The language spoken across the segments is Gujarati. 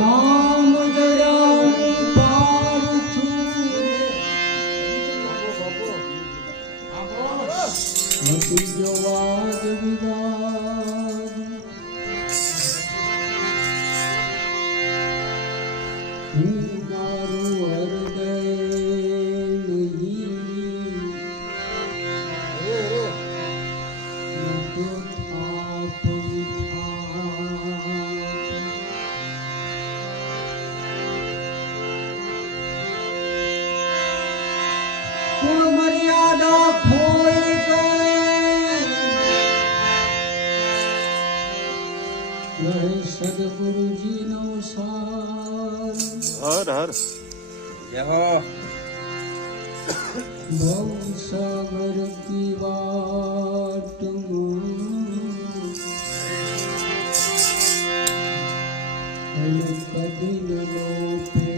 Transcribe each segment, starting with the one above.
નામ દરિયાનું પારખું નથી જો વાદ વિવાદ હું મારું હૃદય નહીં તો થાપ વિથાપ મર્યાદા ખોઈ ગઈ સદગુરુજી નો સાર હર હર જય હો ભવસાગર કી વાટ કદી ન લોપે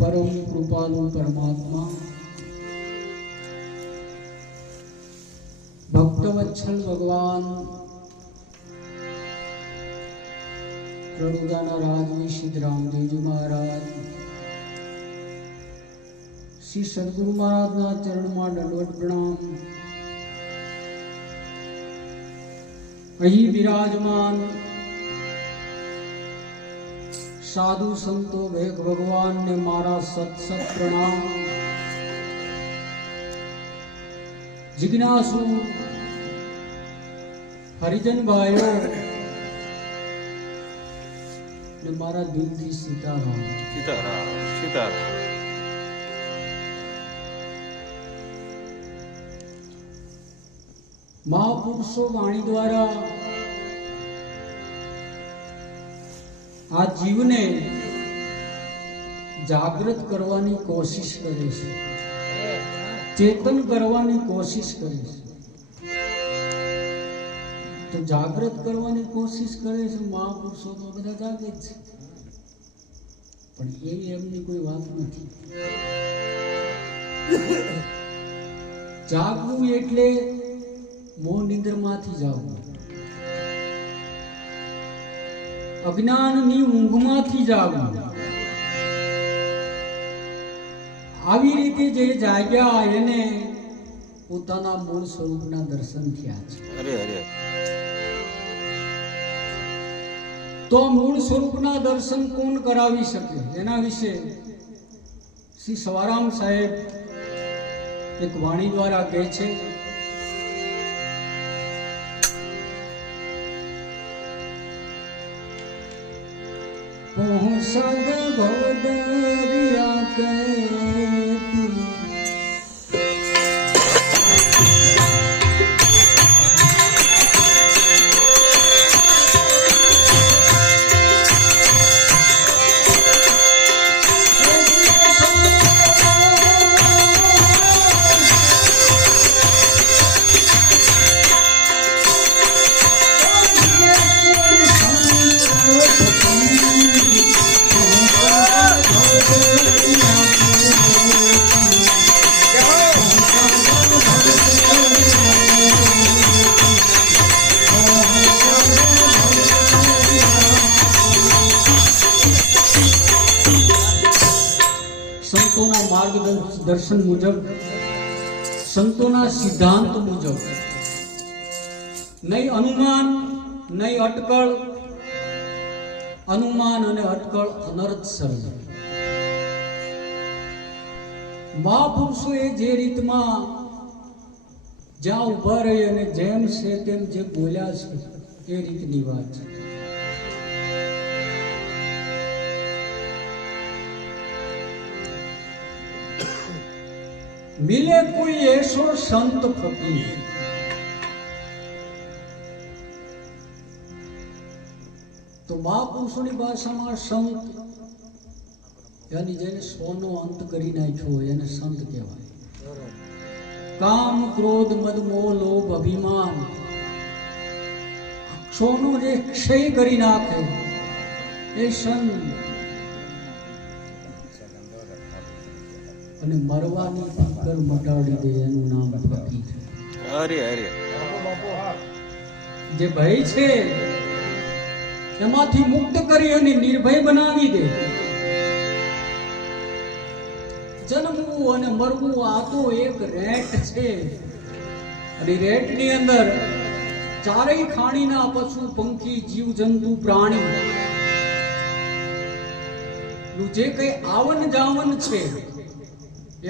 પરમ કૃપાલુ પરમાત્મા ભક્તવત્સલ ભગવાન રણુદાના રાજવી શ્રી રામદેવજી મહારાજ શ્રી સદગુરુ મહારાજના ચરણમાં દંડવત પ્રણામ. અહીં બિરાજમાન સાધુ સંતો ભેગ ભગવાનને મારા સત પ્રણામ. જિજ્ઞાસુ હરિજન ભાઈઓ ને મારા દિલથી સીતારામ સીતારામ સીતારામ. મહાપુરુષો વાણી દ્વારા આ જીવને જાગૃત કરવાની કોશિશ કરે છે, ચેતન કરવાની કોશિશ કરે છે. તો જાગૃત કરવાની કોશિશ કરે છે મહાપુરુષો તો બધા જાગે છે, પણ એવી એમની કોઈ વાત નથી. જાગવું એટલે મોહ નિંદ્રમાંથી જાગવું, અજ્ઞાનની ઊંઘમાંથી જાગવું. આવી રીતે જે જાગ્યા એને પોતાના મૂળ સ્વરૂપના દર્શન થયા છે. અરે અરે તો મૂળ સ્વરૂપના દર્શન કોણ કરાવી શકે? એના વિશે શ્રી સવારામ સાહેબ એક વાણી દ્વારા કહે છે, પહોંચદ ભવદરિયા કહેતી સંતોના માર્ગદર્શન મુજબ, સંતોના સિદ્ધાંત મુજબ નહીં અનુમાન નહીં અટકળ. અનુમાન અને અટકળ અનર્થ સર્જે. મહાપુરુષોએ જે રીતમાં જ્યાં ઉભા રહી અને જેમ છે તેમ જે બોલ્યા છે એ રીતની વાત છે. मिले कोई ऐसो संत फकीर तो महापुरुषों की भाषा में संत યાની જેને સોનો અંત કરી નાખ્યો હોય એને સંત કહેવાય. કામ ક્રોધ મદ મોહ લોભ અભિમાન સોનો જે ક્ષય કરી નાખે એ સંત. અને મરવાની ફિકર મટાડી દે એનું નામ ફકીર. અરે અરે જે ભય છે એમાંથી મુક્ત કરી અને નિર્ભય બનાવી દે. જન્મવું અને મરવું આ તો એક રેટ છે, અને રેટની અંદર ચારેય ખાણીના પશુ પંખી જીવ જંતુ પ્રાણી નું જે કઈ આવન જાવન છે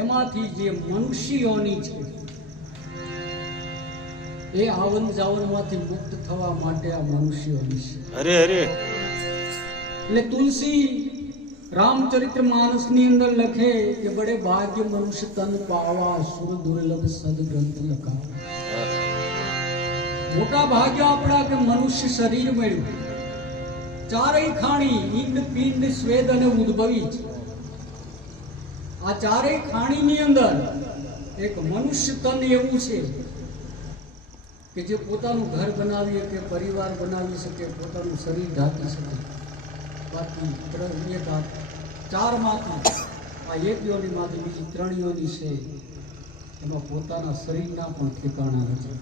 એમાંથી જે મનુષ્યોની છે એ આવન જાવન માંથી મુક્ત થવા માટે આ મનુષ્યોની છે. અરે અરે એટલે તુલસી રામચરિત્ર માનસ ની અંદર લખે કે બડે ભાગ્ય મનુષ્ય તન પાવા સુર દુર્લભ સદ ગ્રંથ લખા. મોટા ભાગ્ય આપણા કે મનુષ્ય શરીર મળ્યું. ચારેય ખાણી ઈંડ પિંડ સ્વેદ અને ઉદ્ભવી છે. આ ચારેય ખાણી ની અંદર એક મનુષ્ય તન એવું છે કે જે પોતાનું ઘર બનાવી શકે, પરિવાર બનાવી શકે, પોતાનું શરીર ઢાંકી શકે. બાકી ચાર માંથી આ એક યોની માંથી બીજી 3 યોની છે એમાં પોતાના શરીરના પણ ઠેકાણા નથી.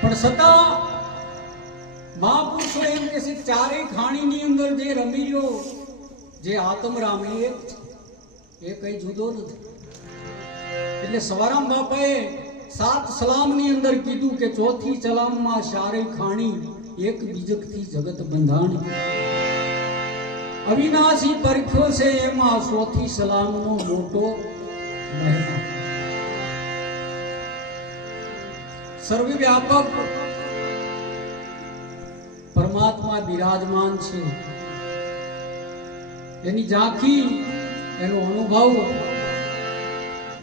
પણ છતાં મહાપુરુષો એમ કે છે ચારેય ખાણીની અંદર જે રમી રહ્યો જે આત્મરામ એ એક છે, એ કઈ જુદો નથી. એટલે સવારામ બાપાએ 7 સલામની અંદર કીધું કે ચોથી સલામમાં ચારેય ખાણી એક બીજકથી જગત બંધાણી. અવિનાશી પરખ્યો છે એમાં ચોથી સલામનો મોટો મહિમા. સર્વવ્યાપક પરમાત્મા બિરાજમાન છે. એની ઝાંખી, એનો અનુભવ,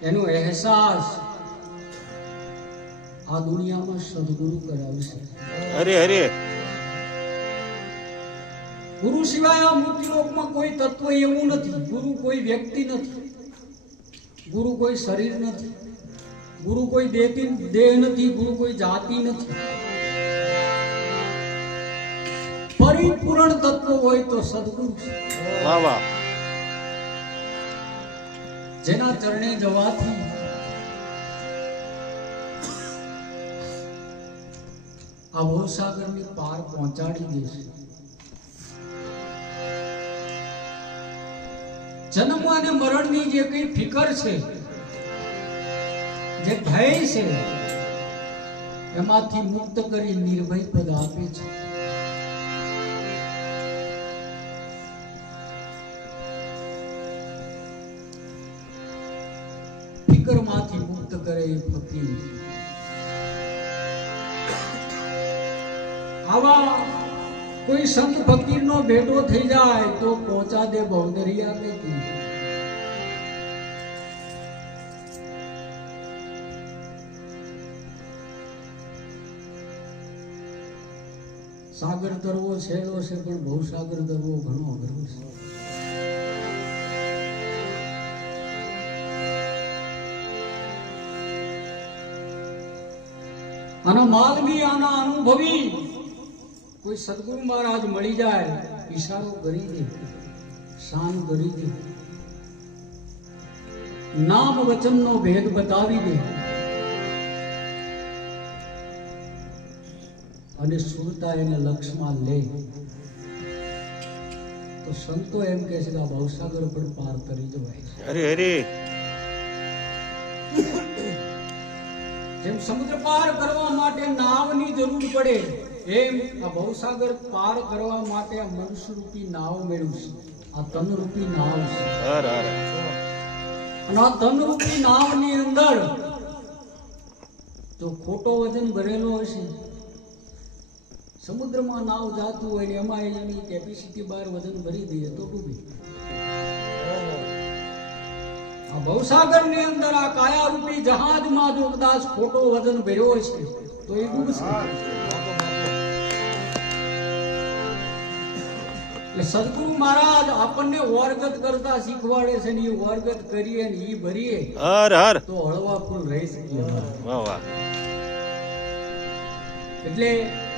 એનો અહેસાસ આ દુનિયામાં સદગુરુ કરાવશે. અરે અરે ગુરુ સિવાય આ મૃત્યુલોકમાં કોઈ તત્વ એવું નથી. ગુરુ કોઈ વ્યક્તિ નથી, ગુરુ કોઈ શરીર નથી, ગુરુ કોઈ દેહ નથી, ગુરુ કોઈ જાતિ નથી. પરિપૂર્ણ તત્વ હોય તો સદગુરુ છે. વાહ વાહ જેના ચરણે જવાથી આ ભવસાગરની પાર પહોંચાડી દેશે. જન્મ અને મરણની જે કઈ ફિકર છે, જે ભય છે, એમાંથી મુક્ત કરી નિર્ભય પદ આપે છે. ફિકરમાંથી મુક્ત કરે એ ફકીર. આવા કોઈ સંત ફકીરનો ભેટો થઈ જાય તો પહોંચા દે ભવદરિયા કે તીર. સાગર તરવો સહેલો છે પણ ભવસાગર તરવો ઘણો અઘરો છે. આના માલવી, આના અનુભવી કોઈ સદગુરુ મહારાજ મળી જાય, ઈશારો કરી દે, શાન કરી દે, નામ વચનનો ભેદ બતાવી દે અને સુરતા એને લક્ષમાં લે તો સંતો એમ કહે છે કે આ ભવસાગર પણ પાર કરી જવાય છે. અરે અરે જેમ સમુદ્ર પાર કરવા માટે નાવની જરૂર પડે એમ આ ભવસાગર પાર કરવા માટે આ મનુષ્ય રૂપી નાવ મેળવશે. આ તન રૂપી નાવ છે. અરે અરે અને આ તન રૂપી નાવની અંદર જો ખોટો વજન ભરેલો હશે, સમુદ્રમાં નાવ જાતું હોય ને એમાં એની કેપેસિટી બહાર વજન ભરી દઈએ તો ડૂબી. આ ભવસાગર ની અંદર આ કાયા રૂપી જહાજમાં જો કદાચ ખોટો વજન ભર્યો છે તો એ ડૂબશે. એટલે સદગુરુ મહારાજ આપણને ઓરગત કરતા શીખવાડે છે ને એ ઓરગત કરીએ ને એ ભરીએ હર હર તો હળવા ફૂલ રહી શકીએ. વાહ વાહ એટલે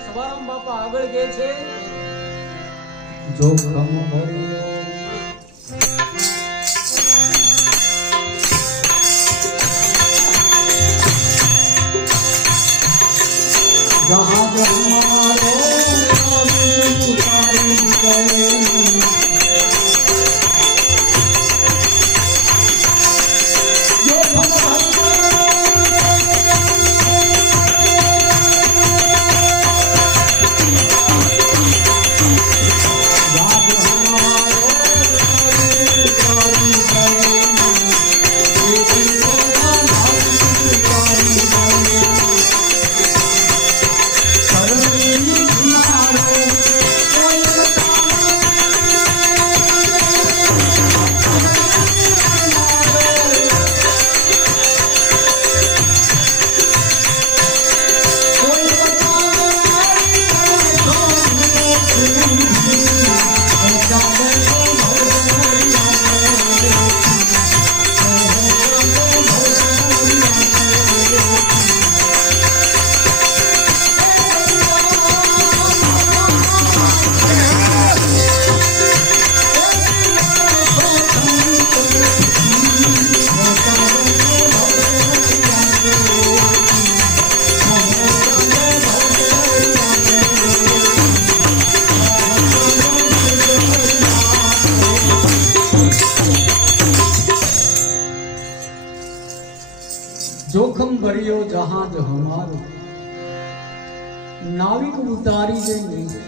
સવારામ બાપા આગળ કહે છે જોખમ ભરીએ जहाज हमारो उतारी गए जो जोखम भरियो जहाज हमारो नाविक उतारी देंगे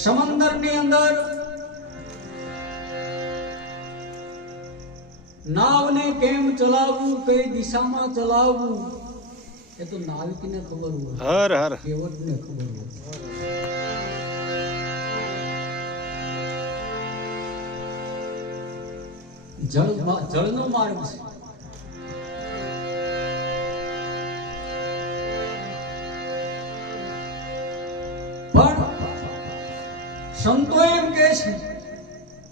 समंदर ની અંદર નાવને કેમ ચલાવવું કઈ દિશામાં ચલાવવું એ તો નાવિકને ખબર હોય હર હર કેવટને ખબર હોય જળનો માર્ગ છે પણ સંતો એમ કહે છે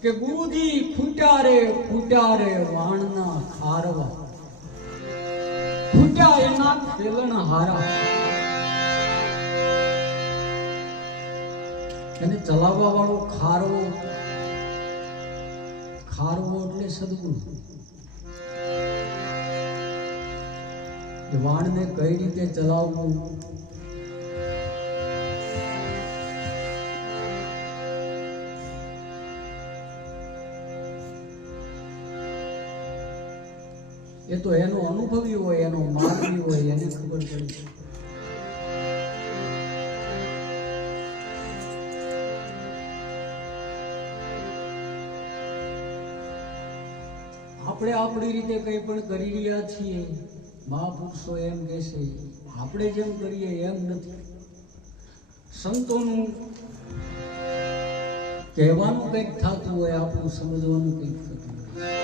કે ગુરુજી ફૂટ્યા રે વાણના ખારવા ફૂટ્યા એના ખેલણ હારા એને ચલાવવા વાળો ખારવો એટલે સદગુરુ વાણને કઈ રીતે ચલાવવું એ તો એનો અનુભવી હોય એનો માનવી હોય એને ખબર પડે. આપણે આપણી રીતે કંઈ પણ કરી રહ્યા છીએ મહાપુરુષો એમ કહે છે આપણે જેમ કરીએ એમ નથી. સંતોનું કહેવાનું કંઈક થતું હોય આપણું સમજવાનું કંઈક થતું હોય.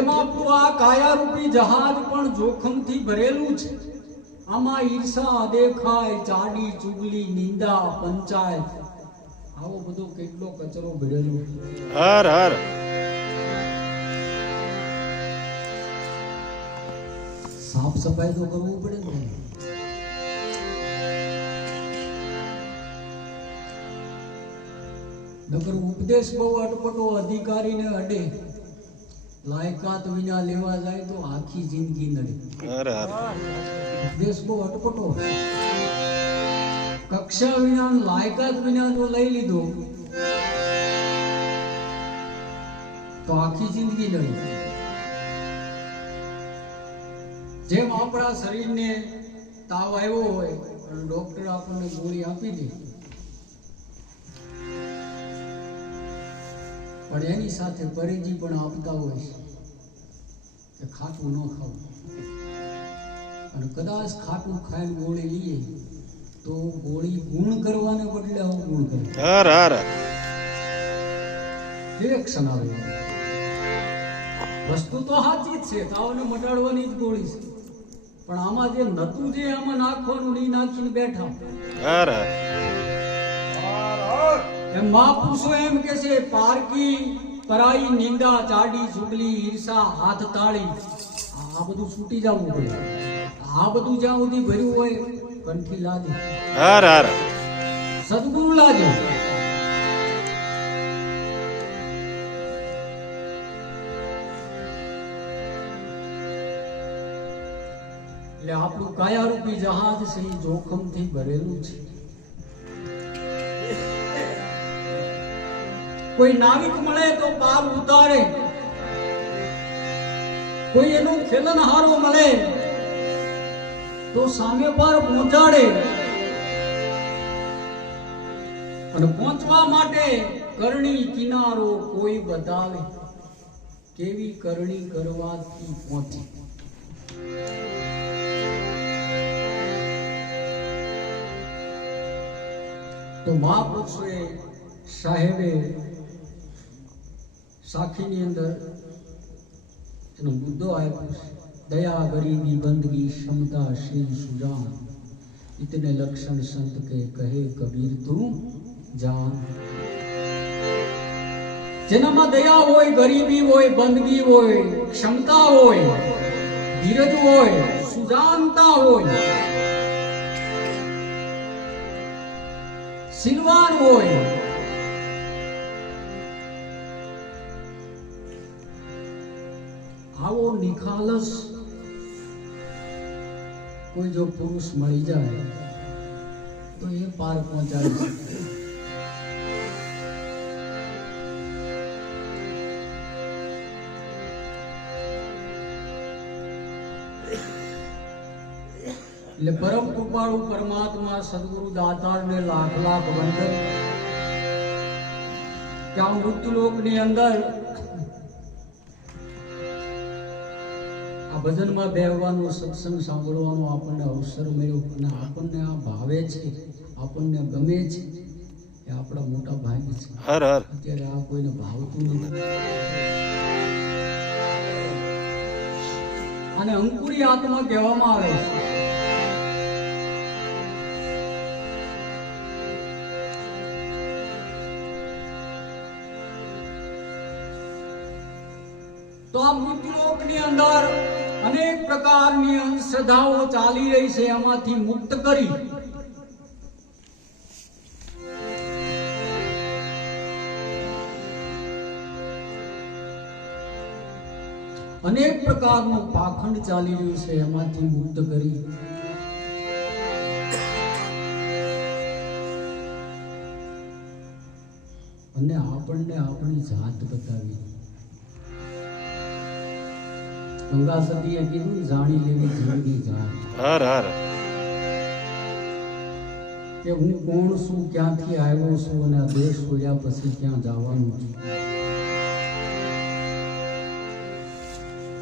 એમ આપણું આ કાયારૂપી જહાજ પણ જોખમથી ભરેલું છે. આમાં ઈર્ષા દેખાય ચાડી ચુગલી નિંદા પંચાયત આવો બધો કેટલો કચરો ભરેલો હર હર સાફ સફાઈ તો કરવું પડે ને. નકર ઉપદેશ બહુ અટપટો અધિકારીને અડે લાયકાત વિના લેવા જાય તો આખી જિંદગી નડે. હર હર ઉપદેશ બહુ અટપટો કક્ષા વિના લાયકાત વિના જો લઈ લીધો તો આખી જિંદગી નડે. જેમ આપણા શરીરને તાવ આવ્યો હોય અને ડોક્ટર આપણને ગોળી આપી દે પણ એની સાથે પરેજી પણ આપતા હોય કે ખાટું ન ખાવું અને કદાચ ખાટું ખાઈને ગોળી લઈએ તો ગોળી ગુણ કરવાને બદલે અવગુણ કરે. હર હર રિએક્શન આવે વસ્તુ તો સાચી જ છે, તાવને મટાડવાની જ ગોળી છે, પણ આમાં જે નતું જે આમાં નાખવાનું નહીં નાખીને બેઠા. હર હર એમ મહાપુરુષો એમ કે છે, પારકી પરાઈ નિંદા ચાડી ચુગલી ઈર્ષા હાથ તાળી આ બધું છૂટી જવું પડે. આ બધું જ્યાં સુધી ભર્યું હોય કંઠી લાગે, હર હર સદગુરુ લાગે. એટલે આપણું કાયારૂપી જહાજ છે એ જોખમથી ભરેલું છે. કોઈ નાવિક મળે તો પાર ઉતારે, કોઈ એનો ખેલનહારો મળે તો સામે પાર પહોંચાડે. અને પહોંચવા માટે કરણી કિનારો કોઈ બતાવે, કેવી કરણી કરવાથી પહોંચે. તો મહાપુરુષોએ સાહેબે સાખીની અંદર એનો મુદ્દો આપ્યો છે, દયા ગરીબી બંદગી ક્ષમતા શ્રી સુજાન ઇતને લક્ષણ સંત કે કહે કબીર તું જાન. જેનામાં દયા હોય, ગરીબી હોય, બંદગી હોય, ક્ષમતા હોય, ધીરજ હોય, સુજાનતા હોય, સિલવાન હોય, આવો નિખાલસ કોઈ જો પુરુષ મળી જાય તો એ પાર પહોંચાડી શકે. એટલે પરમ કૃપાળુ પરમાત્મા સદગુરુ દાતારને લાખ લાખ વંદન કે આ મૃત્યુલોકની અંદર આ ભજનમાં બેહવાનો, સત્સંગ સાંભળવાનો આપણને અવસર મળ્યો અને આપણને આ ભાવે છે, આપણને ગમે છે, એ આપણા મોટા ભાગ્ય છે. હર હર અત્યારે આ કોઈને ભાવતું નથી. અને અંકુરી આત્મા કહેવામાં આવે છે. તો આ મૃત્યુલોકની અંદર અનેક પ્રકારની અંધશ્રદ્ધાઓ ચાલી રહી છે, એમાંથી મુક્ત કરી અનેક પ્રકારનું પાખંડ ચાલી રહ્યું છે, એમાંથી મુક્ત કરી અને આપણને આપણી જાત બતાવી. ગંગા સતીએ કીધું જાણી લેવી જિંદગી જાત, હર હર કે હું કોણ છું, ક્યાંથી આવ્યો છું અને આ દેશ છોડ્યા પછી ક્યાં જવાનું છું.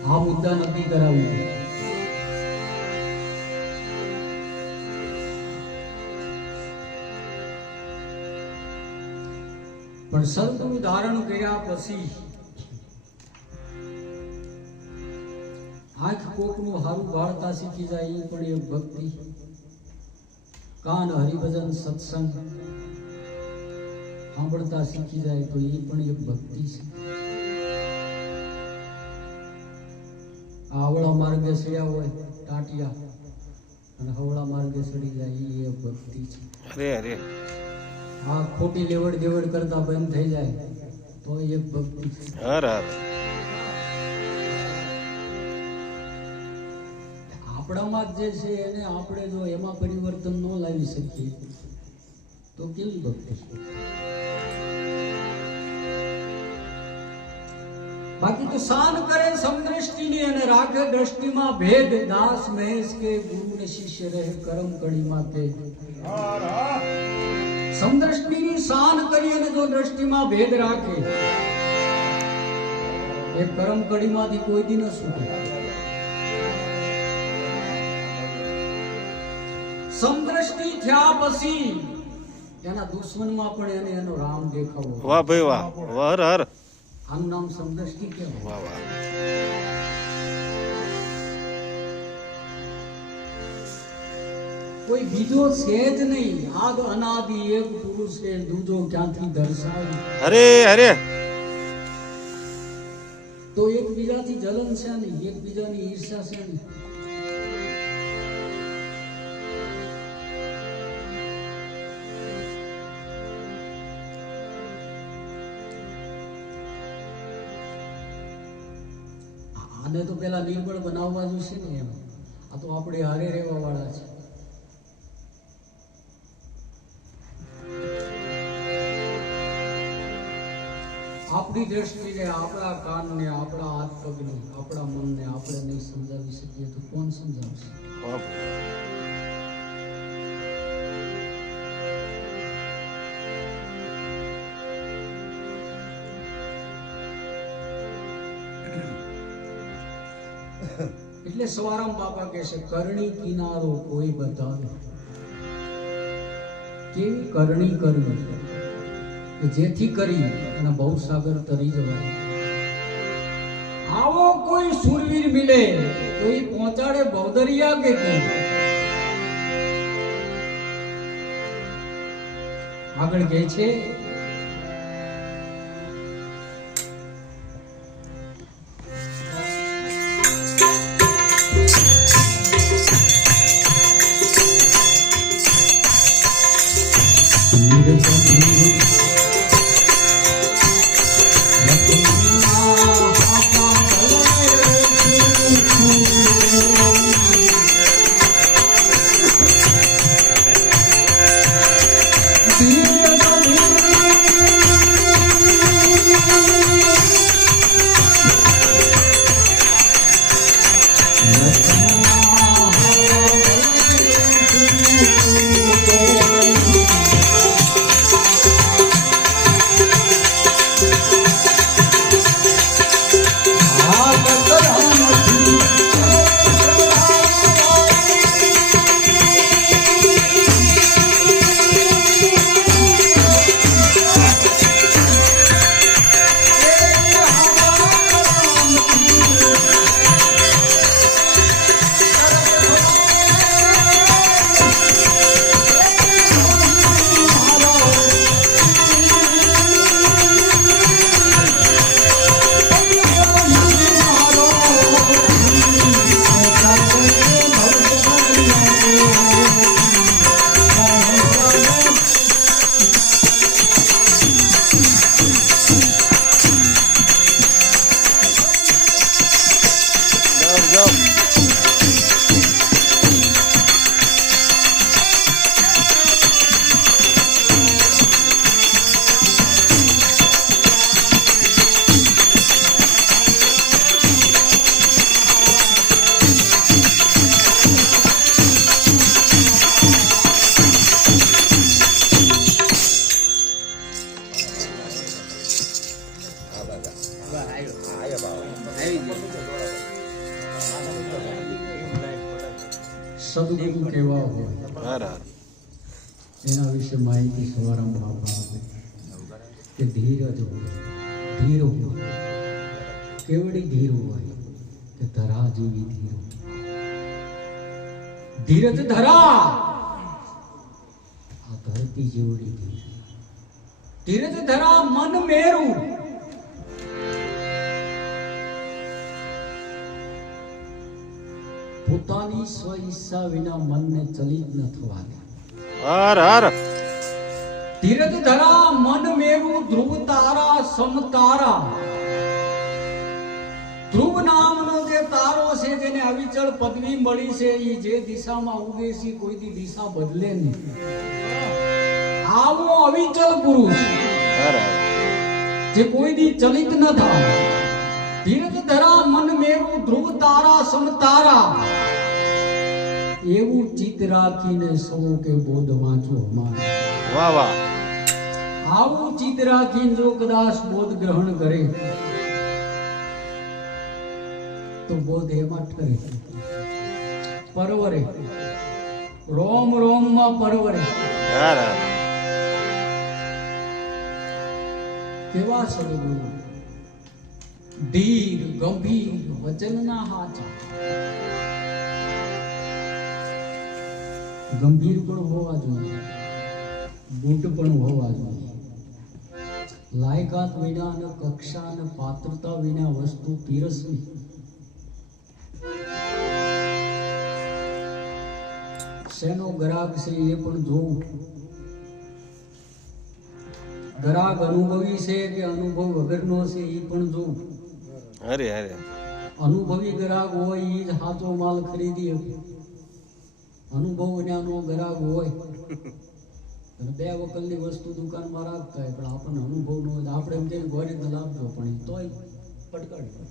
આ મુદ્દા નક્કી કરાવવું. પણ સદગુરુ ધારણ કર્યા પછી આંખ કોકનું હારું ગાળતા શીખી જાય એ પણ એક ભક્તિ. કાન હરિભજન સત્સંગ સાંભળતા શીખી જાય તો એ પણ એક ભક્તિ છે. આવળા માર્ગે સડ્યા હોય ટાટિયા અને હવળા માર્ગે સડી જાય એ એક ભક્તિ છે. અરે અરે આ ખોટી લેવડ દેવડ કરતા બંધ થઈ જાય તો એક ભક્તિ છે. હર હર આપણામાં જે છે એને આપણે જો એમાં પરિવર્તન ન લાવી શકીએ તો કેવી ભક્તિ છે. બાકી તો શાન કરે સમદ્રષ્ટિની અને રાખે દ્રષ્ટિમાં ભેદ. દાસ મહેશ કે ગુરુ ને શિષ્ય રહે કરમ કડીમાં કે. સમદ્રષ્ટિની શાન કરી અને જો દ્રષ્ટિમાં ભેદ રાખે એ કરમ કડીમાંથી કોઈ દી ન છૂટે. સમદ્રષ્ટિ થયા પછી એના દુશ્મનમાં પણ એને એનો રામ દેખાવો. વાહ ભાઈ વાહ, હર હર આનું નામ સમદ્રષ્ટિ કહેવાય. વાહ વાહ. કોઈ બીજો છે જ નહીં. આદ અનાદિ એક પુરુષ છે, દૂજો ક્યાંથી દર્શાવે. અરે અરે તો એકબીજાથી જલન છે નહીં, એકબીજાની ઈર્ષા છે નહીં. આને તો પેલા નિર્બળ બનાવવા જોઈશે ને એમ. આ તો આપણે હારે રહેવા વાળા છે. આપણી દ્રષ્ટિને, આપણા કાનને, આપણા હાથ પગને, આપણા મનને આપણે નહીં સમજાવી શકીએ તો કોણ સમજાવશે? વાહ. એટલે સવારામ બાપા કહે છે, કરણી કિનારો કોઈ બતાવે. કેવી કરણી કરવી કે જેથી કરી અને ભવસાગર તરી જવાય. આવો કોઈ શૂરવીર મિલે તો એ પહોંચાડે ભવદરિયા કે કેમ? આગળ કહે છે, સદગુરુ કેવા હોય હર હર. એના વિશે માહિતી સવારામ બાપા આપે કે ધીરજ હોય, ધીર હોય. કેવડી ધીર હોય કે ધરા જેવી ધીર હોય. ધીરજ ધરા, આ ધરતી જેવડી ધીર. ધીરજ ધરા મન મેરું. પોતાની સ્વ ઈચ્છા વિના મનને ચલિત ન થવા દે. હર હર. ધીરજ ધરા મન મેરું ધ્રુવ તારા સમ તારા. ધ્રુવ નામનો જે તારો છે, જેને અવિચળ પદવી મળી છે, એ જે દિશામાં ઉગે છે કોઈ દી દિશા બદલે નહીં. આવો અવિચળ પુરુષ હર હર. જે કોઈ દી ચલિત ન થાય. ધીરજ ધરા મન મેરું ધ્રુવ તારા સમ તારા. એવું ચિત્ત રાખીને સૌ કે બોધ વાંચો અમારે. વાહ વાહ. આવું ચિત્ત રાખીને જો કદાચ બોધ ગ્રહણ કરે તો બોધ એમાં ઠરે, પરવરે, રોમ રોમ માં પરવરે. હર હર. કેવા સદગુરુ ધીર ગંભીર વચનના હાચા. ગંભીર પણ હોવા જોઈએ, ગુટ પણ હોવા જોઈએ. લાયકાત વિના અને કક્ષા અને પાત્રતા વિના વસ્તુ પીરસવી શેનો ગ્રાહક છે એ પણ જોવું. ગ્રાહક અનુભવી છે કે અનુભવ વગરનો છે એ પણ જોવું. અરે અરે અનુભવી ગ્રાહક હોય એ જ સાચો માલ ખરીદી શકે. અનુભવ વિનાનો ગ્રાહક હોય અને 2 વકલની વસ્તુ દુકાનમાં રાખતા હોય પણ આપણને અનુભવ ન હોય. આપણે એમ કહીએ ગોળીને લાવજો પણ એ તોય પટકાડી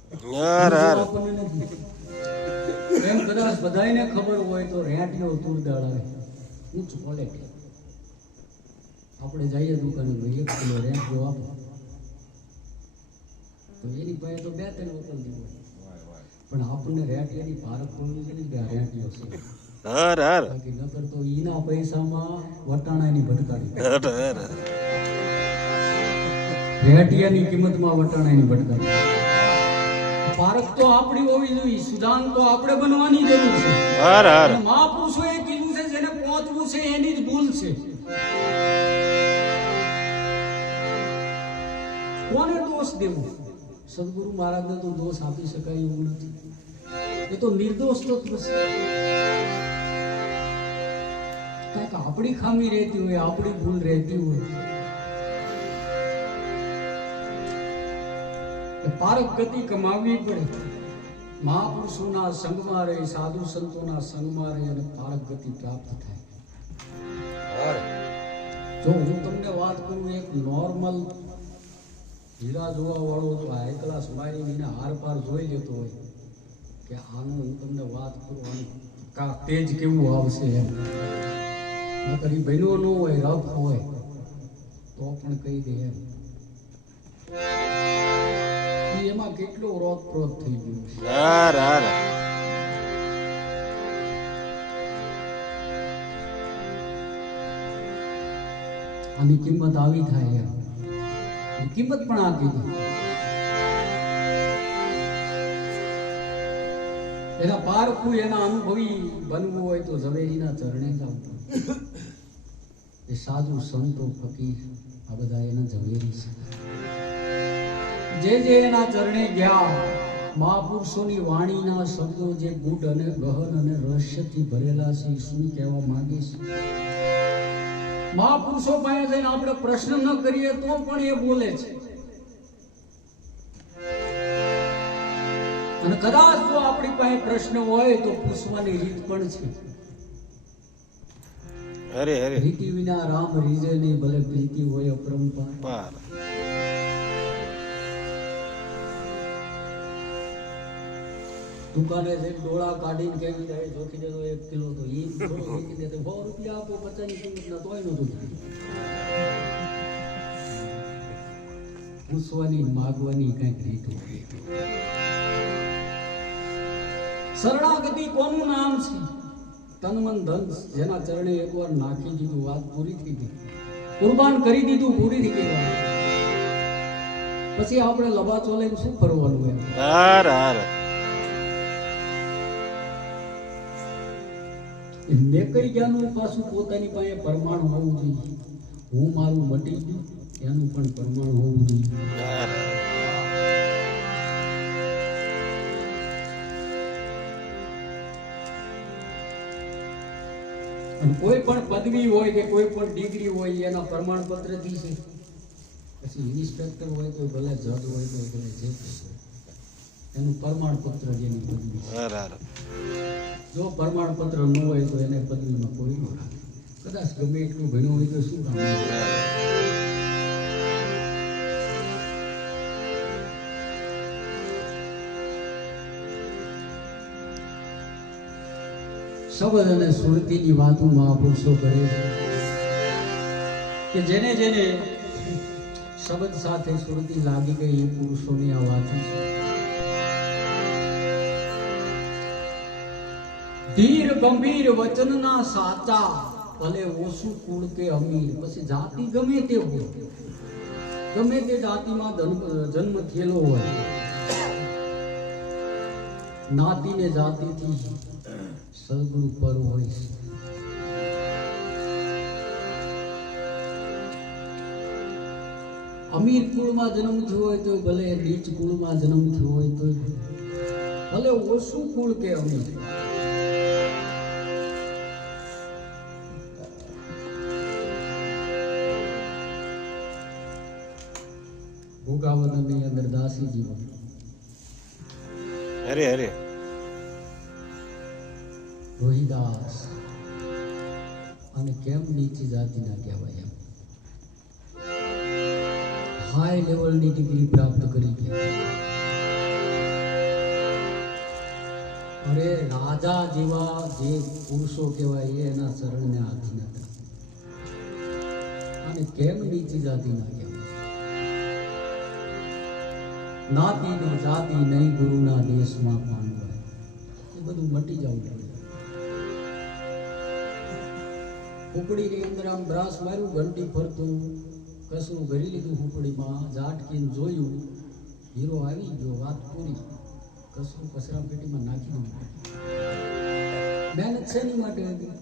અરે અરે આપણને નથી. એમ કદાચ બધાયને ખબર હોય તો રેટિયો તુરદાળ આવે ઊંચ ક્વોલિટી. આપણે જઈએ દુકાને 1 કિલો રેટિયો આપો તો એની પાસે તો 2-3 વકલની હોય પણ આપણને રેટિયાની પારખ કરવી છે ને કે આ રેટિયો છે. અરે અરે બાકી નકર તો ઈના પૈસામાં વટાણાની ભટકાડી. અરે અરે રેટિયાની કિંમતમાં વટાણાની ભટકાડી. પારખ તો આપણી હોવી જોઈએ, સુધાન તો આપણે બનવાની જરૂર છે. અરે અરે અને મહાપુરુષોએ કીધું છે જેને પહોંચવું છે એની જ ભૂલ છે. કોને દોષ દેવો? સદગુરુ મહારાજને તો દોષ આપી શકાય એવું નથી. એ તો નિર્દોષ તત્વ છે. કાંઈક આપણી ખામી રહેતી હોય, આપણી ભૂલ રહેતી હોય પારક ગતિ કમાવવી પડે. મહાપુરુષોના સંગમાં રહી, સાધુ સંતોના સંગમાં રહી અને પારક ગતિ પ્રાપ્ત થાય. જો હું તમને વાત કરું, એક નોર્મલ હીરા જોવા વાળો તો હાઈ ક્લાસ મારીને હાર પાર જોઈ લેતો હોય કે આનું હું તમને વાત કરું આનું તેજ કેવું આવશે એમ. નકર ઈ બન્યો ન હોય, રફ હોય તો પણ કહી દે એમ. એમાં કેટલો રોત પ્રોત થઈ ગયો. અરે અરે આની કિંમત આવી થાય એમ. કિંમત પણ આ કીધી. એના પારખું એના અનુભવી બનવું હોય તો ઝવેરીના ચરણે જ આવતું. એ સાધુ સંતો ફકીર આ બધા એના ઝવેરી છે. જે એના ચરણે ગયા, મહાપુરુષોની વાણીના શબ્દો જે ગૂઢ અને ગહન અને રહસ્યથી ભરેલા છે એ શું કહેવા માંગે છે. મહાપુરુષો પાસે જઈને આપણે પ્રશ્ન ન કરીએ તો પણ એ બોલે છે. અને કદાચ જો આપણી પાસે પ્રશ્ન હોય તો પૂછવાની રીત પણ છે. અરે અરે રીતિ વિના રામ રીજે નહીં, ભલે પ્રીતિ હોય અપરંપાર. પાર દુકાને જઈને ડોળા કાઢીને કેવી જાય જોખી દેતો 1 કિલો તો ઈ થોડો વેચી દેતો 100 રૂપિયા આપો 50 ની કિંમતના તોય નતું. પૂછવાની માગવાની કઈક રીત હોય. શરણાગતિ કોનું નામ છે? તન મન ધન જેના ચરણે એકવાર નાખી દીધું, વાત પૂરી થઈ ગઈ. કુરબાન કરી દીધું, પૂરી થઈ ગઈ. પછી આપણે લબાચો લઈને શું ફરવાનું એમ? અરે અરે મેકઈ ગયાનું પાછું પોતાની પાસે પ્રમાણ હોવું જોઈએ. હું મારું મટી ગયું એનું પણ પ્રમાણ હોવું જોઈએ. અને કોઈ પણ પદવી હોય કે કોઈ પણ ડિગ્રી હોય એના પ્રમાણપત્રથી છે. પછી ઇન્સ્પેક્ટર હોય તો ભલે, જજ હોય તો ભલે, જે એનું પ્રમાણપત્ર જેની પદવી. અરે અરે જો પ્રમાણપત્ર ન હોય તો એને પદવીમાં કોઈ ન રાખે. કદાચ ગમે એટલું ભણ્યું હોય તો શું કામ. શબ્દ અને સુરતીની વાતો મહાપુરુષો કરે છે કે જેને જેને શબ્દ સાથે સુરતી લાગી ગઈ એ પુરુષોની આ વાતો છે. ધીર ગંભીર વચનના સાચા, ભલે ઓછું કુળ કે અમીર. પછી જાતિ ગમે તે હોય, ગમે તે જાતિમાં જન્મ થયેલો હોય, નાતી ને જાતિથી સદગુરુ પર હોય છે. અમીર કુળમાં જન્મ થયો હોય તો ભલે, નીચ કુળમાં જન્મ થયો હોય તો ભલે, ઓછું કુળ કે અમીર, ભોગાવનની અંદર દાસી જીવન. હરે હરે. રોહિદાસ અને કેમ નીચી જાતિના કહેવાય? એમ હાઈ લેવલની ડિગ્રી પ્રાપ્ત કરી ગયા. અરે રાજા જેવા જે પુરુષો કહેવાય એ એના ચરણને હાથી હતા. અને કેમ નીચી જાતિના કહેવાય? નાતી ને જાતિ નહીં ગુરુના દેશમાં પાણવાય. એ બધું મટી જવું જોઈએ. હુપડીની અંદર આમ બ્રાસ માર્યું, ઘંટી ફરતું, કસરું ભરી લીધું હુપડીમાં, ઝાટકીને જોયું, હીરો આવી ગયો, વાત પૂરી. કસરું કચરા પેટીમાં નાખી દીધું. મહેનત શેની માટે હતી?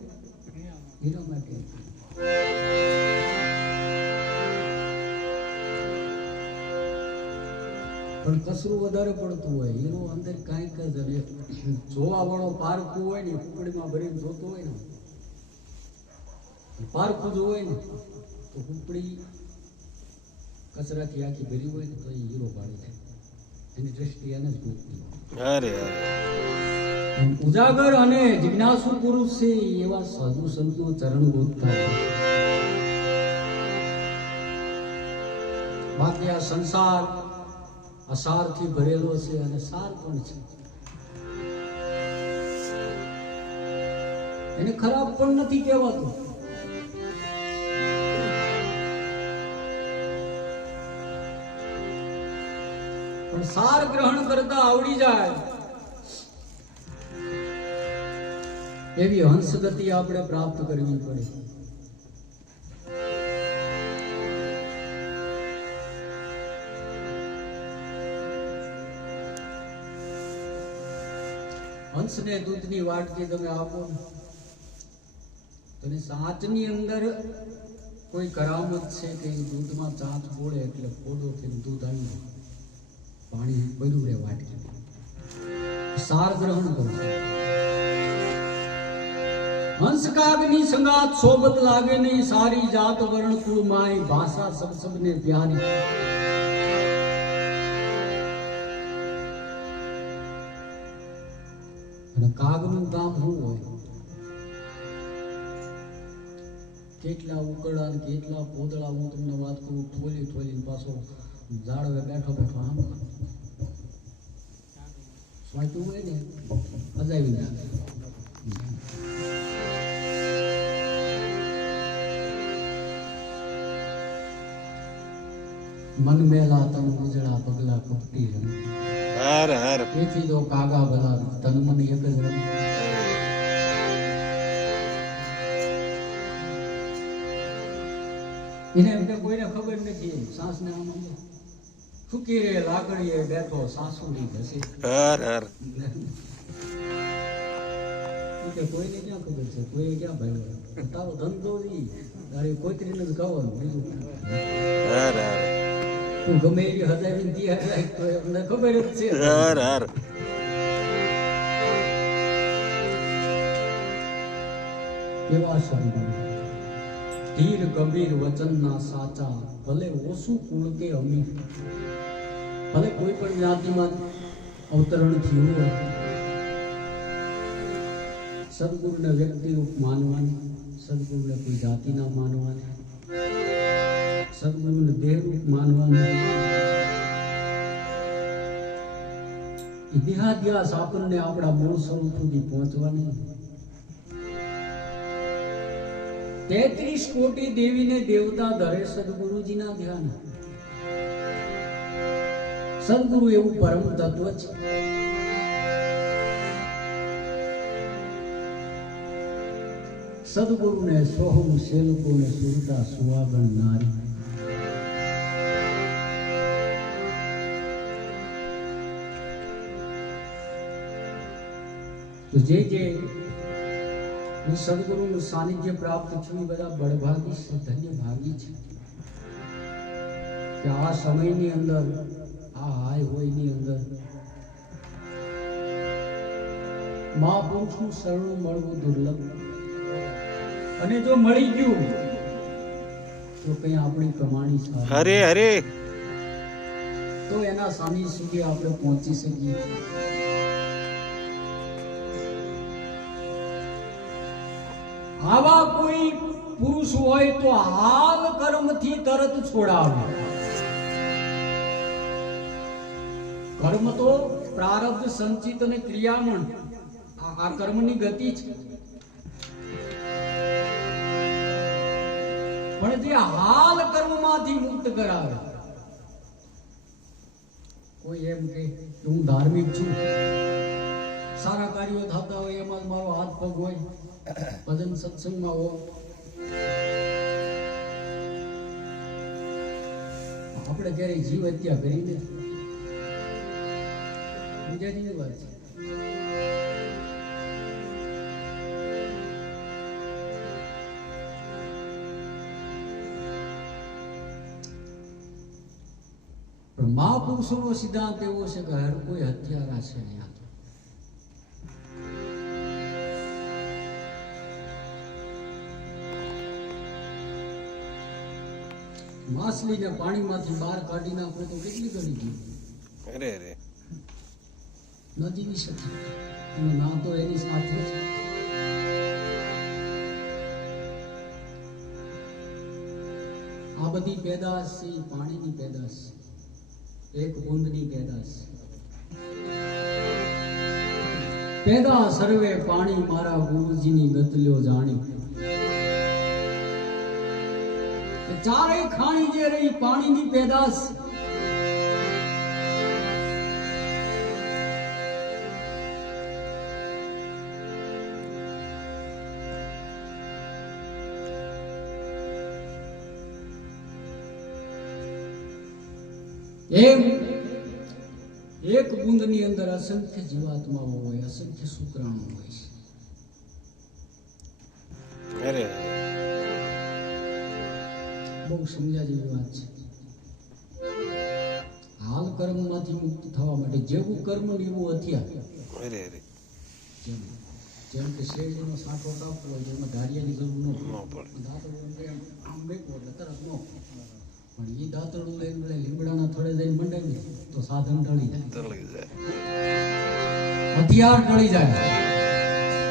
હીરો માટે હતી. પણ કસરું વધારે પડતું હોય, હીરો અંદર કાંઈક જ, અને જોવા વાળો પારખું હોય ને, હુપડીમાં ભરીને જોતો હોય ને, પારખું જો હોય ને તો હુપડી કચરાથી આખી ભરી હોય ને તો એ હીરો પાડી જાય. એની દ્રષ્ટિ એને જ ગોતતી. હરે હરે. ઉજાગર અને જિજ્ઞાસુ પુરુષ છે એવા સાધુ સંતો ચરણ ગોતતા હોય. બાકી આ સંસાર અસારથી ભરેલો છે અને સાર પણ છે. એને ખરાબ પણ નથી કહેવાતું. પણ સાર ગ્રહણ કરતા આવડી જાય એવી હંસ ગતિ આપણે પ્રાપ્ત કરવી પડે. હંસને દૂધની વાટકી તમે આપો તો સાચની અંદર કોઈ કરામત છે કે દૂધમાં ચાંચ બોળે એટલે પોડો કે દૂધ આવી જાય, પાણી બધું રે વાટકી. સાર ગ્રહણ કરો. હંસ કાગની સંગાત સોબત લાગે નહીં, સારી જાત વર્ણ કુળ માય, ભાષા સબ સબને પ્યારી. અને કાગનું કામ શું હોય? કેટલા ઉકરડા ને કેટલા પોદળા, હું તમને વાત કરું, ઠોલીને પાછો ઝાડવે બેઠો આમ સ્વાચ્યું હોય ને અજાવી નાખે. મન મેલા તન ઉજળા પગલા કપટી રમ. હર હર. તેથી તો કાગા ભલા તન મન એક જ રમ. એને એમને કોઈને ખબર નથી. સાસ ને આમ ફૂકી રે લાકડીએ બેઠો સાસુડી ઘસી. હર હર. કોઈને ક્યાં ખબર છે? કોઈ ક્યાં ભાઈ તારો ધંધો ઈ તારી કોતરીને જ ખાવાનું, બીજું હર હર. તું ગમે એવી હજાવી દિયા તો એમને ખબર જ છે. હર હર. એવા શબ્દ ધીર ગંભીર વચનના સાચા, ભલે ઓછું કુળ કે અમીર, ભલે કોઈ પણ જ્ઞાતિમાં અવતરણ થયું હોય, સદગુરુને વ્યક્તિરૂપ માનવાની, સદગુરુને કોઈ જાતિના માનવાની, સદગુરુને દેહરૂપ માનવાની. ઇતિહાસ આપણને આપણા મૂળ સ્વરૂપ સુધી પહોંચવાની. 33 કોટી દેવીને દેવતા ધરે સદગુરુજીના ધ્યાન. સદગુરુ એવું પરમ તત્વ છે. સદગુરુને સોહમ સેવકોને સુરતા સુવાગણ નારી. તો જે સદગુરુનું સાનિધ્ય પ્રાપ્ત થયું એ બધા બળભાગી છે, ધન્ય ભાગી છે કે આ સમયની અંદર આ હાય હોયની અંદર મહાપુરુષનું શરણું મળવું દુર્લભ, અને જો મળી ગયું તો કઈ આપણી કમાણી સારી હરે હરે તો એના સાનિધ્ય સુધી આપણે પહોંચી શકીએ. આવા કોઈ પુરુષ હોય તો હાલ કર્મથી તરત છોડાવે. કર્મ તો પ્રારબ્ધ સંચિત અને ક્રિયામણ આ કર્મની ગતિ છે, પણ જે હાલ કર્મમાંથી મુક્ત કરાવે. કોઈ એમ કે હું ધાર્મિક છું, સારા કાર્યો થતા હોય એમાં મારો હાથ પગ હોય, ભજન સત્સંગમાં હો, આપણે ક્યારેય જીવ હત્યા કરી નથી. બીજાની વાત છે. પણ મહાપુરુષોનો સિદ્ધાંત એવો છે કે હર કોઈ હત્યારા છે અહીંયા. માછલીને પાણીમાંથી બહાર કાઢી નાખો તો કેટલી ગણી ગઈ, અરે અરે ન જીવી શકે. એનો ના તો એની સાથે છે. આ બધી પેદાશ છે એ પાણીની પેદાશ છે, એક બૂંદની પેદાશ છે. પેદા સર્વે પાણી મારા ગુરુજીની ગતલ્યો જાણી. ચારેય ખાણી જે રહી પાણીની પેદાશ. એમ એક બૂંદની અંદર અસંખ્ય જીવાત્માઓ હોય, અસંખ્ય શુક્રાણુ હોય છે. અરે બહુ સમજ્યા જેવી વાત છે. હાલ કર્મમાંથી મુક્ત થવા માટે જેવું કર્મ ને એવું હથિયાર. અરે અરે જેમ કે શેરડીનો સાંઠો કાપવો હોય એમાં ધારિયાની જરૂર ન ન પડે. પડે દાંતરડું આમ મેકવો એટલે તરત ન પણ એ દાંતરડું લઈને પેલા લીમડાના થડે જઈને મંડાવી તો સાધન ઢળી જાય, તળી જાય હથિયાર ઢળી જાય.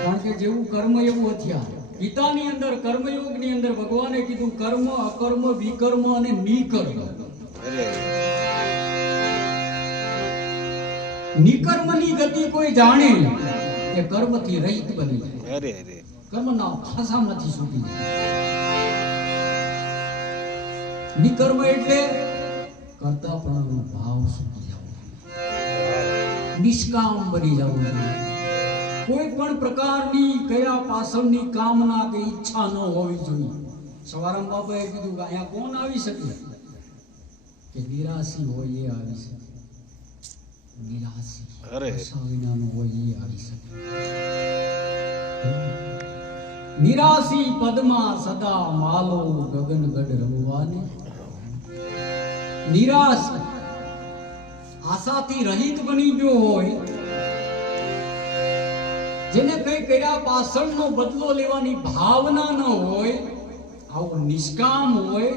કારણ કે જેવું કર્મ એવું હથિયાર. ગીતાની અંદર કર્મયોગની અંદર ભગવાને કીધું કર્મ, અકર્મ, વિકર્મ અને નિકર્મ. અરે નિકર્મની ગતિ કોઈ જાણે કે કર્મથી રહિત બની જાય, અરે અરે કર્મના ફાંસામાંથી છૂટી જાય. નિકર્મ એટલે કરતાપણાનો ભાવ છૂટી જવો, નિષ્કામ બની જવું. કોઈ પણ પ્રકારની કયા પાછળની કામના કે ઈચ્છા ન હોવી જોઈએ. સવારામ બાબાએ કીધું કે અહીંયા કોણ આવી શકે કે નિરાશી હોય એ આવી શકે. નિરાશી અરે આશા વિનાનો હોય એ આવી શકે. નિરાશી પદમાં સદા માલો ગગનગઢ રમવાને. નિરાશ આશાથી રહિત બની ગયો હોય, જેને કઈ કર્યા પાછળનો બદલો લેવાની ભાવના ન હોય, આવું નિષ્કામ હોય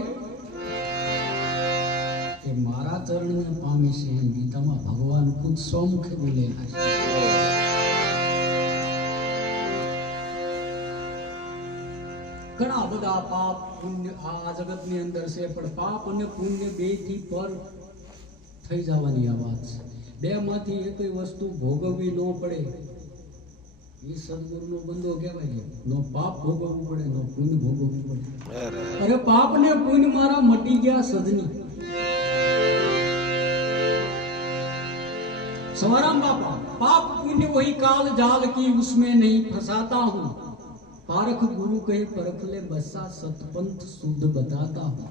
કે મારા ચરણને પામે છે. એમ ગીતામાં ભગવાન ખુદ સ્વમુખે બોલેલા છે. ઘણા બધા પાપ પુણ્ય આ જગતની અંદર છે, પણ પાપ અને પુણ્ય બે થી પર થઈ જવાની આ વાત છે. બે માંથી એક વસ્તુ ભોગવવી ન પડે એ સદગુરુનો બંધો કહેવાય. નો પાપ ભોગવવું પડે, નો પુણ્ય ભોગવવું પડે. અરે અરે પાપ ને પુણ્ય મારા મટી ગયા સજની. सवाराम बापा पाप पुण्य वही काल जाल की उसमें नहीं फंसाता हूँ. पारख गुरु कहे परख ले बसा सतपंथ शुद्ध बताता हूँ.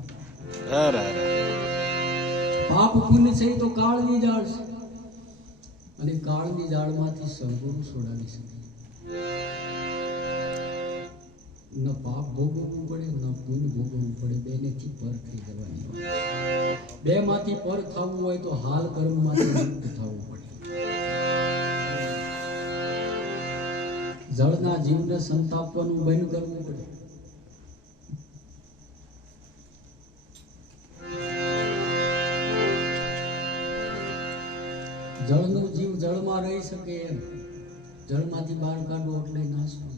અરે અરે પાપ પુણ્ય છે તો કાળની જાળ છે, અને કાળની જાળમાંથી સદગુરુ છોડાવી શકે. ન પાપ ભોગવવું પડે ન પુણ્ય ભોગવવું પડે, બેનેથી પર થઈ જવાની હોય. બે માંથી પર થવું હોય તો હાલ કર્મમાંથી મુક્ત થવું પડે. જળના જીવને સંતાપવાનું બંધ કરવું પડે. જળનો જીવ જળમાં રહી શકે એમ, જળમાંથી બહાર કાઢો એટલે નાશવું.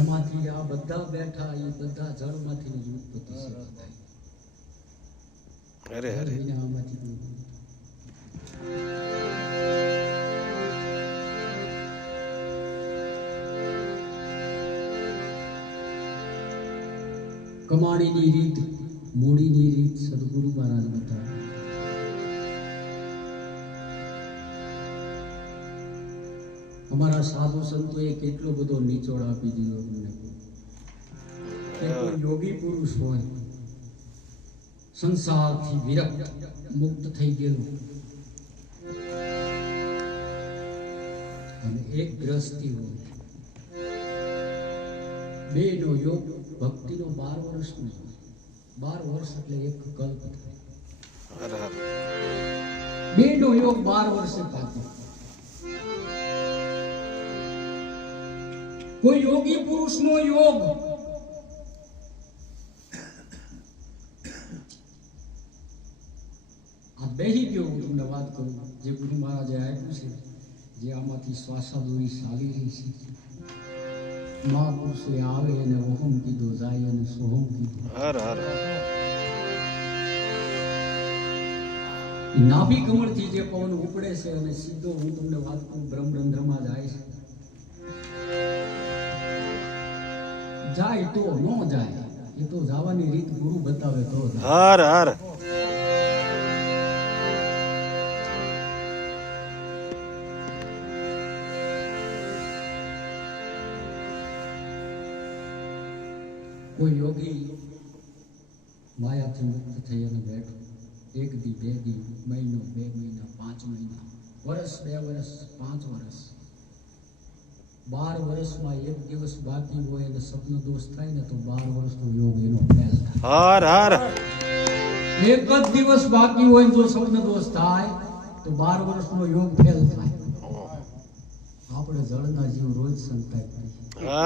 એમાંથી આ બધા બેઠા એ બધા જળમાંથી જ ઉત્પત્તિ થાય. અરે અરે આમાંથી કમાણીની રીત, મૂડીની રીત સદગુરુ મહારાજ બતાવે. અમારા સાધુ સંતોએ કેટલો બધો નિચોડ આપી દીધો અમને કે કોઈ યોગી પુરુષ હોય, સંસારથી વિરક્ત મુક્ત થઈ ગયેલો અને એક ગ્રસ્તી હોય, બે નો યોગ ભક્તિનો 12 વર્ષનો હોય. 12 વર્ષ એટલે એક કલ્પ થાય. અરે અરે બે નો યોગ 12 વર્ષે પાકે. કોઈ યોગી પુરુષનો યોગ આ બેહી ગયો. હું તમને વાત કરું, જે ગુરુ મહારાજે આપ્યું છે, જે આમાંથી શ્વાસાદોરી ચાલી રહી છે, મહાપુરુષે આવે અને ઓહમ કીધો, જાય અને સોહમ કીધું. અરે અરે નાભી કમળથી જે પવન ઉપડે છે અને સીધો, હું તમને વાત કરું, બ્રહ્મરંધ્રમાં જાય છે. જાય તો ન જાય, એ તો જવાની રીત ગુરુ બતાવે તો જાય. અરે અરે કોઈ યોગી માયાથી મુક્ત થઈ અને બેઠો, 1 દી 2 દી, મહિનો 2 મહિના 5 મહિના, વર્ષ 2 વર્ષ 5 વર્ષ, 12 વર્ષમાં 1 દિવસ બાકી હોય અને સપનો દોષ થાય ને તો 12 વર્ષનો યોગ એનો ફેલ થાય. અરે અરે 1 જ દિવસ બાકી હોય જો સપનો દોષ થાય તો 12 વર્ષનો યોગ ફેલ થાય. આપણે જળના જીવ રોજ સંતાય,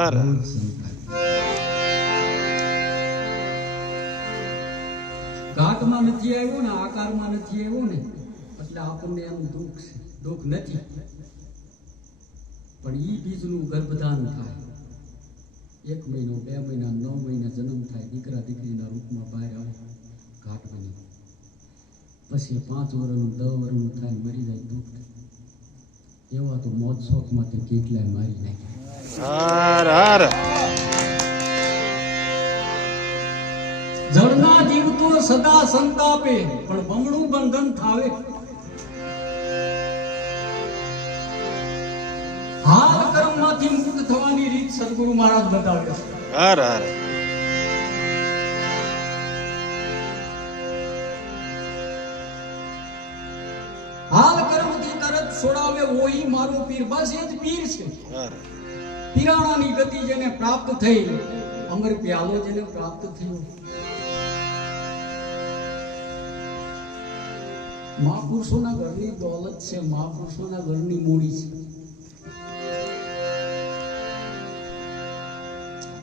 અરે રોજ સંતાય. ઘાટમાં નથી આવ્યો ને, આકારમાં નથી આવ્યો ને, એટલે આપણને એનું દુઃખ છે. દુઃખ નથી, પણ ઈ બીજનું ગર્ભધાન થાય. 1 મહિનો 2 મહિના 9 મહિના જન્મ થાય, દીકરા દીકરીના રૂપમાં બહાર આવે ઘાટ બની. પછી 5 વર્ષનું 10 વર્ષનું થાય, મરી જાય, દુઃખ થાય. એવા તો મોજ શોખમાંથી કેટલાય મારી નાખ્યા. અરે અરે જળના જીવ તો સદા સંતાપે, પણ બમણું બંધન થાવે. હાલ કર્મમાંથી મુક્ત થવાની રીત સદગુરુ મહારાજ બતાવે છે. અરે અરે હાલ કર્મથી તરત છોડાવે ઓઈ મારો પીર. બસ એ જ પીર છે. અરે પીરાણાની ગતિ જેને પ્રાપ્ત થઈ, અમર પ્યાલો જેને પ્રાપ્ત થયો, મહાપુરુષોના ઘરની દોલત છે, મહાપુરુષોના ઘરની મૂડી છે.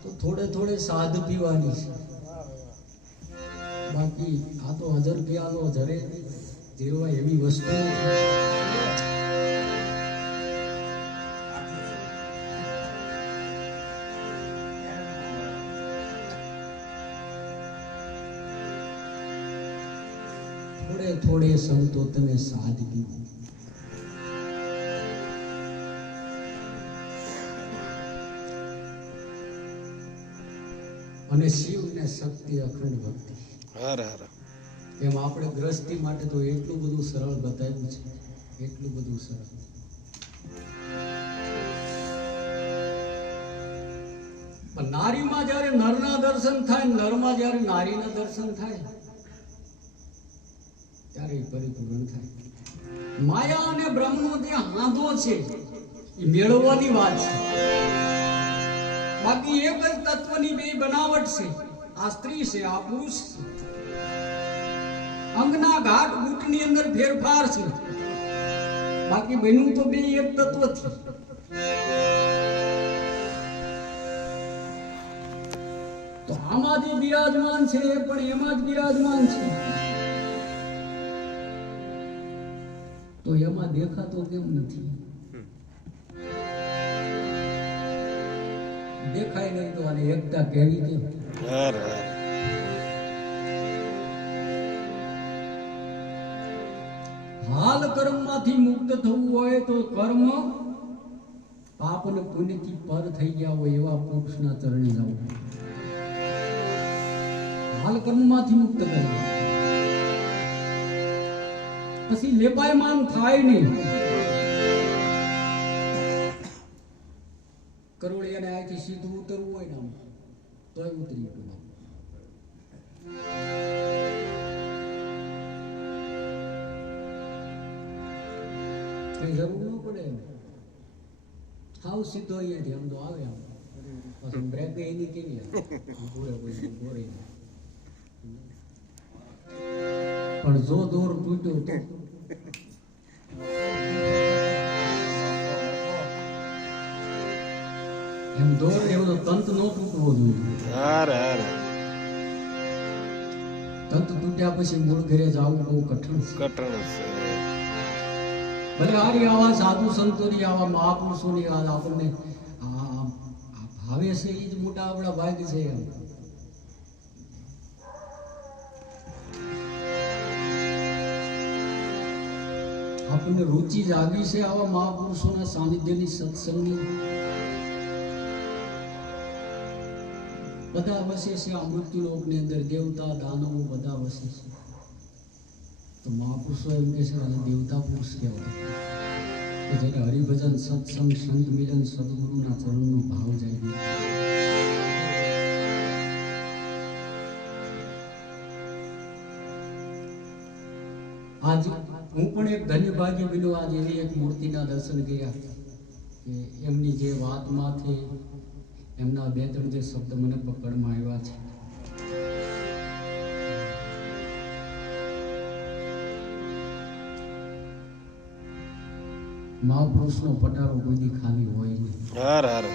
તો થોડે થોડે સાધ પીવાની છે. બાકી આ તો 1000 પ્યાલો જરે જેવા એવી વસ્તુ થોડે થોડે સંતો તમે સાધ પીવો. અને શિવ ને શક્તિ અખંડ ભક્તિ. અરે અરે એમ આપણે ગ્રસ્તી માટે તો એટલું બધું સરળ બતાવ્યું છે, એટલું બધું સરળ. પણ નારીમાં જ્યારે નરના દર્શન થાય, નરમાં જ્યારે નારીના દર્શન થાય, ક્યારેય પરિપૂર્ણ થાય. માયા અને બ્રહ્મનો જે હાંધો છે એ મેળવવાની વાત છે. બાકી એક જ તત્વની બે બનાવટ છે. આ સ્ત્રી છે, આ પુરુષ છે. અંગના ઘાટ બૂટની અંદર ફેરફાર છે. બાકી બન્યું તો બે એક તત્વથી. તો આમાં જે બિરાજમાન છે એ પણ એમાં જ બિરાજમાન છે. તો એમાં દેખાતો કેમ નથી? દેખાય નહીં તો આને એકતા કહેવી કેમ? હર હર હાલ કર્મમાંથી મુક્ત થવું હોય તો કર્મ પાપ અને પુણ્યથી પર થઈ ગયા હોય એવા પુરુષના ચરણે જવું. હાલ કર્મમાંથી મુક્ત કરવું, પછી લેપાયમાન થાય નહીં. કરોળિયાને અહીંથી સીધું ઉતરવું હોય ને તોય ઉતરી પડે. કઈ જરૂર ન પડે. હાવ સીધો અહીંયાથી આમ તો આવે આમ પછી બ્રેક એની કેવી પૂરેપૂરી દોરી. પણ જો દોર તૂટ્યો તો એમ દોર એવો તંત નો તૂટવો જોઈએ. હર હર તંત તૂટ્યા પછી મૂળ ઘરે જવું બહુ કઠણ છે. કટણ છે. ભલે હારી આવા સાધુ સંતોની આવા મહાપુરુષોની વાત આપણને ભાવે છે એ જ મોટા આપણા ભાગ છે. એમ આપણને રુચિ જાગી છે આવા મહાપુરુષોના સાનિધ્યની, સત્સંગની. બધા વસે છે આ મૃત્યુલોકની અંદર. દેવતા દાનવો બધા વસે છે. તો મહાપુરુષો એમને છે અને દેવતા પુરુષ કહેવાય. કે જેને હરિભજન, સત્સંગ, સંત મિલન, સદગુરુના ચરણનો ભાવ જાય. આજ હું પણ એક ધન્ય ભાગ્ય બન્યો. આજ એવી એક મૂર્તિના દર્શન કર્યા કે એમની જે વાતમાંથી એમના બે ત્રણ જે શબ્દ મને પકડમાં આવ્યા છે. મહાપુરુષનો પટારો કોઈ ખાલી હોય નહીં. હર હર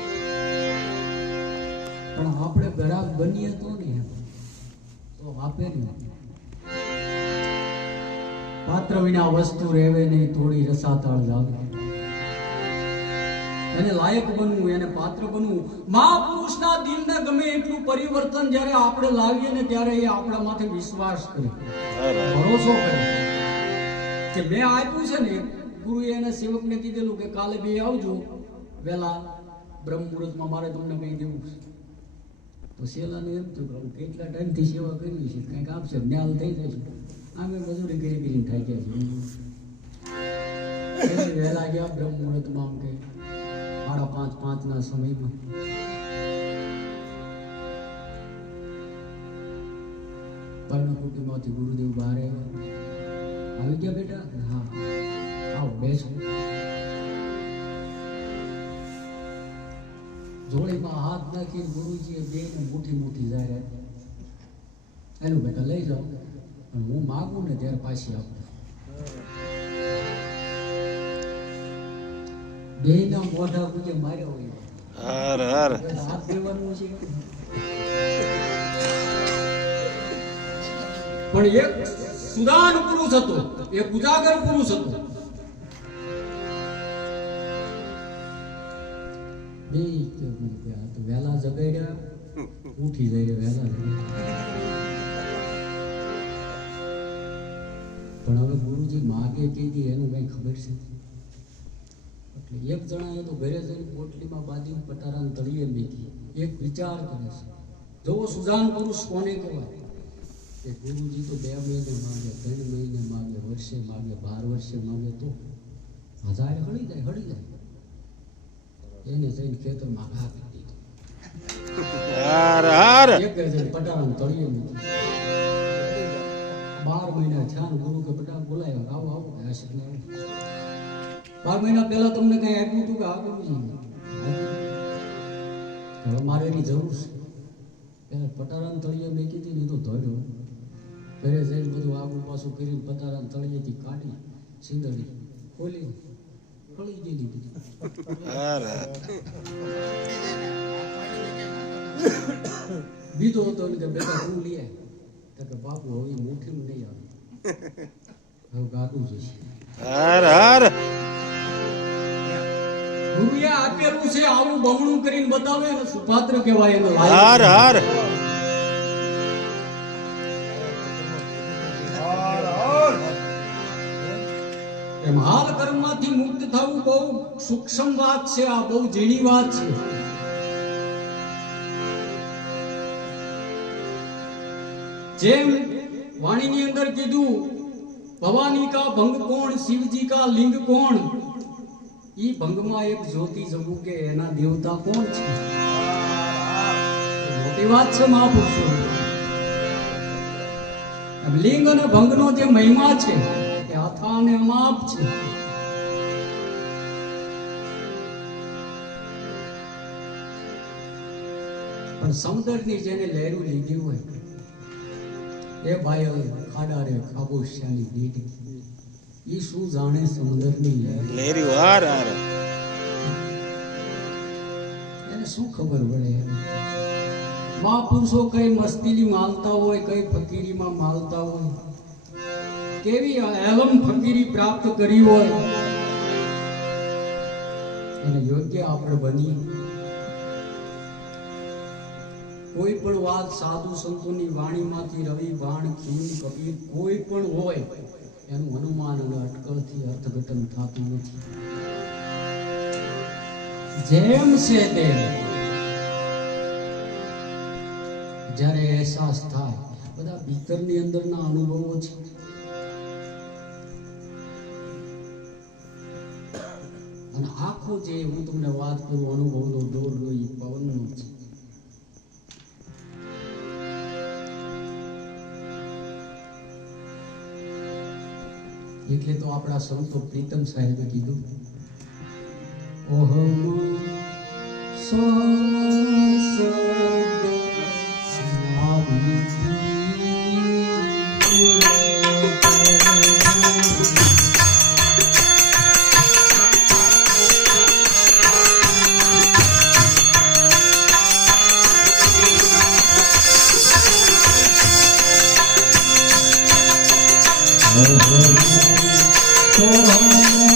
પણ આપણે ગ્રાહક બનીએ તો ને તો આપે નહીં. પાત્ર વિના વસ્તુ રહેવે નહીં, થોડી રસાતાળ લાગે. એને લાયક બનવું, એને પાત્ર બનવું. મહાપુરુષના દિલને ગમે એટલું પરિવર્તન જ્યારે આપણે લાવીએ ને ત્યારે એ આપણા માથે વિશ્વાસ કરે, ભરોસો કરે કે મેં આપ્યું છે ને. ગુરુએ એના સેવકને કીધેલું કે કાલે બે આવજો વહેલા બ્રહ્મ મુહૂર્તમાં, મારે તમને કહી દેવું છે. તો શેલાને એમ થયું કે કેટલા ટાઈમથી સેવા કરી છે, કંઈક આપશે, જ્ઞાન થઈ જશે. આમે મજૂરી કરી કરીને થાક્યા છે. વહેલા ગયા બ્રહ્મ મુહૂર્તમાં, આમ કે 5:30 સમયમાં. પર્ણકુટીમાંથી ગુરુદેવ બહાર આવ્યા. આવી ગયા બેટા? હા આવો બેસો. જોડીમાં હાથ નાખીને ગુરુજીએ બેને મુઠ્ઠી જાય. એનું બેટા લઈ જાઓ, પણ હું માગું ને ત્યારે પાછી આપું. બેના મોઢા પૂજે માર્યા હોય. હર હર હાથ દેવાનું છે. પણ એક સુદાન પુરુષ હતો, એક ઉજાગર પુરુષ હતો. બે તો વહેલા જગાડ્યા, ઉઠી જાય વહેલા. પણ હવે ગુરુજી માગે કીધી એનું કઈ ખબર છે. એટલે એક જણાએ તો ઘરે જઈને પોટલીમાં બાંધીને પટારાને તળીએ મેકી. એક વિચાર કરે છે, જો સુજાન પુરુષ કોને કહેવાય? કે ગુરુજી તો 2 મહિને માગે, 3 મહિને માગે, વર્ષે માગે, 12 વર્ષે માગે, તો 1000 હળી જાય. એને જઈને ખેતરમાં ઘા કરી દીધો. હર હર એક જઈને પટારાને તળીએ મેકી. 12 મહિના થયા ને ગુરુ કે બેટા બોલાયો આવો આવો આશીષ ને 12 મહિના પહેલા તમને કઈ આપ્યું હતું કે આ ગુરુજી હવે મારે એની જરૂર છે પહેલા પટારાને તળિયે મેકી હતી ને એ તો ધોડ્યો ઘરે જઈને બધું આગું પાછું કરીને પટારાને તળિયેથી કાઢી સિંદડી ખોલી ફળી ગયેલી બધી હર હર બીજો હતો ને કે બેટા હું લઈ આય તો કે બાપુ હવે મુઠ્ઠીમાં નહીં આવે હવે ગાતું જશે હર હર ગુરુએ આપેલું છે આવું બમણું કરીને બતાવે ને સુપાત્ર કહેવાય એનો હર લાયક હર એમ હાલ કર્મમાંથી મુક્ત થવું બહુ સૂક્ષ્મ વાત છે આ બહુ ઝીણી વાત છે જેમ વાણીની અંદર કીધું ભવાની કા ભંગ કોણ શિવજી કા લિંગ કોણ ઈ ભંગમાં એક જ્યોતિ જગું કે એના દેવતા કોણ છે મોટી વાત છે મહાપુરુષો લિંગ અને ભંગનો જે મહિમા છે એ અથા અને અમાપ છે પણ સમુદ્રની જેને લહેરું લીધી હોય એ બાયલ ખાડા રે ખાબોશિયાની દીધી ઈ શું જાણે સમુદ્રની લહેર લેરી હર હર એને શું ખબર પડે મહાપુરુષો કઈ મસ્તીલી માલતા હોય કઈ ફકીરીમાં માલતા હોય કેવી એલમ ફકીરી પ્રાપ્ત કરી હોય એને યોગ્ય આપણે બની કોઈ પણ વાત સાધુ સંતોની વાણીમાંથી રવિ બાણ ખીમ કબીર કોઈ પણ હોય એનું અનુમાન અને અટકળથી અર્થઘટન થતું નથી જેમ છે તેમ જ્યારે અહેસાસ થાય બધા ભીતરની અંદરના અનુભવો છે અને આખો જે હું તમને વાત કરું અનુભવનો દોર ઈ પવનનો છે એટલે તો આપણા સંતો પ્રીતમ સાહેબે કીધું ઓહમ Oh